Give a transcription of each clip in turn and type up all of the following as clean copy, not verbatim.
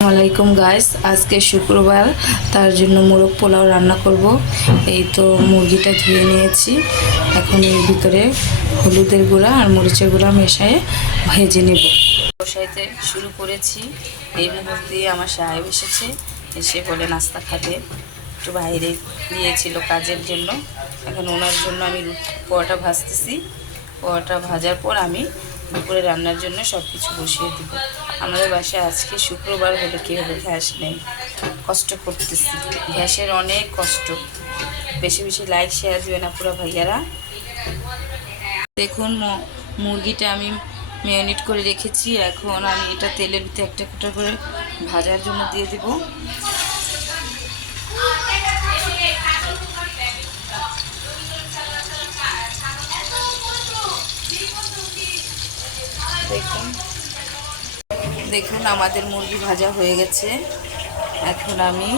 আসসালামাইকুম গাইস, আজকে শুক্রবার, তার জন্য মোরগ পোলাও রান্না করব। এই তো মুরগিটা ধুয়ে নিয়েছি। এখন এর ভিতরে হলুদের গুঁড়া আর মরিচের গুঁড়া মেশায়ে ভেজে নেব। বসাইতে শুরু করেছি। এই মুহূর্তে দিয়ে আমার সাহেব এসেছে, এসে বলে নাস্তা খাবে, একটু বাইরে গিয়েছিল কাজের জন্য। এখন ওনার জন্য আমি পোয়াটা ভাজতেছি। পোয়াটা ভাজার পর আমি দুপুরে রান্নার জন্য সব কিছু বসিয়ে দেবো। আমাদের বাসায় আজকে শুক্রবার হলে কী হবে, গ্যাস নেই, কষ্ট করতেছি, গ্যাসের অনেক কষ্ট। বেশি বেশি লাইক শেয়ার দিবেন আপুরা ভাইয়ারা। দেখুন মুরগিটা আমি ম্যারিনেট করে রেখেছি। এখন আমি এটা তেলের ভিতরে একটা একটা করে ভাজার জন্য দিয়ে দেব। দেখুন দেখুন আমাদের মুরগি ভাজা হয়ে গেছে। এখন আমি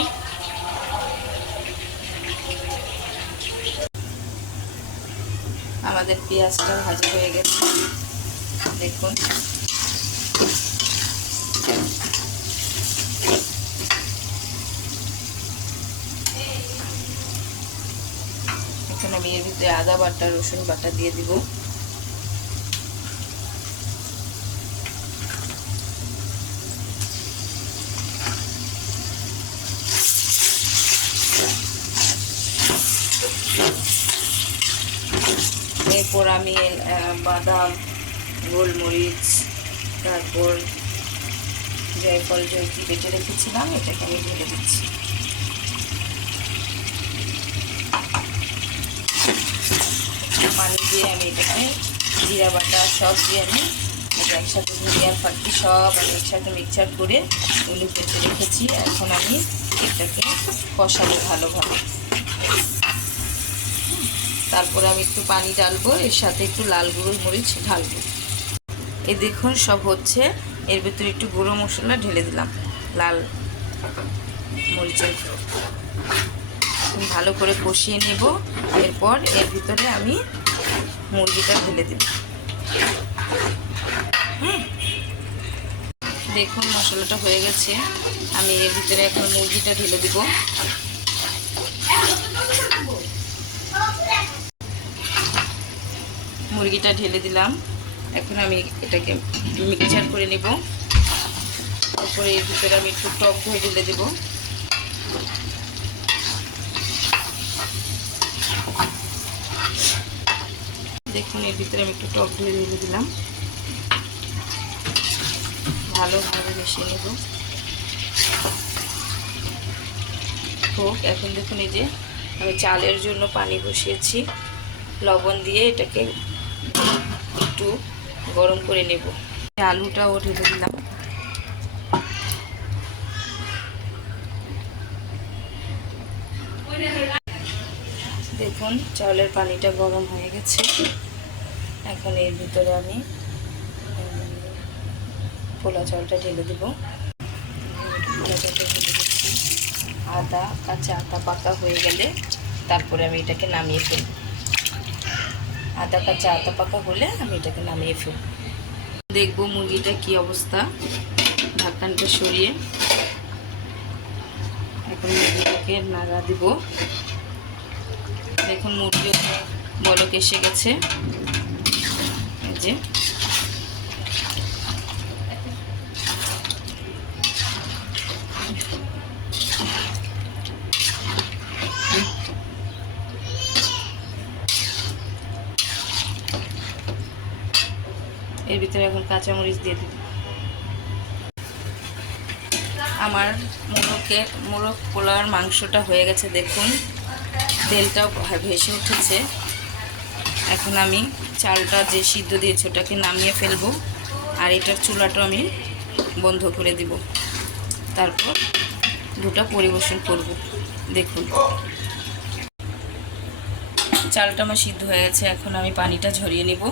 আমাদের পেঁয়াজটা ভাজা হয়ে গেছে। দেখুন এখন আমি এর ভিতরে আদা বাটা রসুন বাটা দিয়ে দিব। এরপর আমি বাদাম, গোলমরিচ, তারপর জয়ফল জয়ত্রী বেটে রেখেছিলাম, এটাকে আমি ঢেলে দিচ্ছি। পানি দিয়ে আমি এটাকে জিরা বাটা সব দিয়ে আমি একসাথে ধনিয়া পাতি সব আমি একসাথে মিক্সচার করে উলু কেটে রেখেছি। এখন আমি এটাকে কষাবো ভালোভাবে। তারপরে আমি একটু পানি ঢালবো, এর সাথে একটু লাল গুঁড়ো মরিচ ঢালবো। এই দেখুন সব হচ্ছে। এর ভিতরে একটু গুঁড়ো মশলা ঢেলে দিলাম, লাল মরিচের। ভালো করে কষিয়ে নেব। এরপর এর ভিতরে আমি মুরগিটা ঢেলে দেব। দেখুন মশলাটা হয়ে গেছে। আমি এর ভিতরে এখন মুরগিটা ঢেলে দেব। মুরগিটা ঢেলে দিলাম। এখন আমি এটাকে মিক্সচার করে নেব। তারপরে এর ভিতরে আমি একটু টক দই ঢেলে দেব। দেখুন এর ভিতরে আমি একটু টক দই ঢেলে দিলাম। ভালোভাবে মিশিয়ে নেব। হোক, এখন দেখুন এই যে আমি চালের জন্য পানি বসিয়েছি, লবণ দিয়ে এটাকে একটু গরম করে নেব। আলুটাও ঢেলে দিলাম। দেখুন চালের পানিটা গরম হয়ে গেছে। এখন এর ভিতরে আমি পোলা চালটা ঢেলে দেব। পোলা চালটা ঢেলে দিচ্ছি। কাঁচা আদা পাকা হয়ে গেলে তারপরে আমি এটাকে নামিয়ে ফেলব। কাঁচা আদা পাকা হলে আমি এটাকে নামিয়ে ফেলব। দেখবো মুরগিটা কি অবস্থা। ঢাকনাটা সরিয়ে এখন মুরগিটাকে নাড়া দিব। দেখুন মুরগি বলক এসে গেছে। এই যে এর ভিতরে এখন কাঁচামরিচ দিয়ে দিব। আমার মোরগ পোলাওর মাংসটা হয়ে গেছে। দেখুন তেলটাও ভেসে উঠেছে। এখন আমি চালটা যে সিদ্ধ দিয়েছি ওটাকে নামিয়ে ফেলবো, আর এটার চুলাটা আমি বন্ধ করে দিব। তারপর দুটো পরিবেশন করব। দেখুন চালটা আমার সিদ্ধ হয়ে গেছে। এখন আমি পানিটা ঝরিয়ে নেব।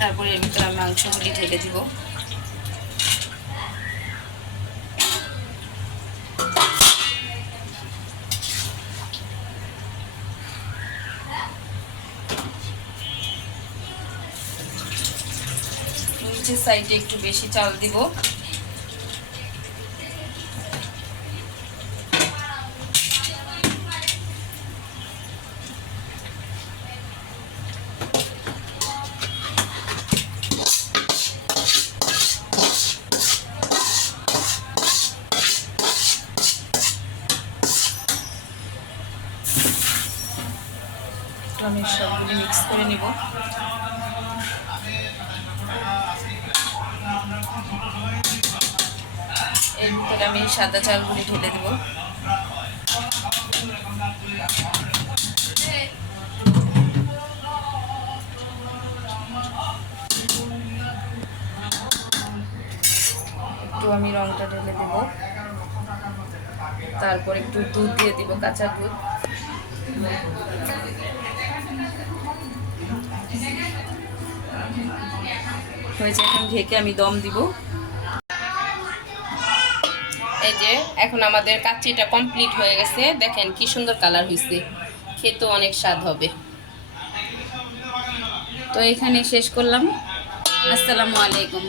তারপরে এর ভিতরে আমি মাংসগুলি ঢেলে দিব। নিচের সাইডে একটু বেশি চাল দিব। আমি সবগুলো মিক্স করে নিব। এর ভিতরে আমি সাদা চালগুলি ঢেলে দেব। একটু আমি রংটা ঢেলে দেব, তারপর একটু দুধ দিয়ে দিব, কাঁচা দুধ। হয়েছে, এখন ঢেকে আমি দম দিব। এই যে এখন আমাদের কাচ্চিটা কমপ্লিট হয়ে গেছে, দেখেন কি সুন্দর কালার হয়েছে, খেতেও অনেক স্বাদ হবে। তো এখানে শেষ করলাম। আসসালামু আলাইকুম।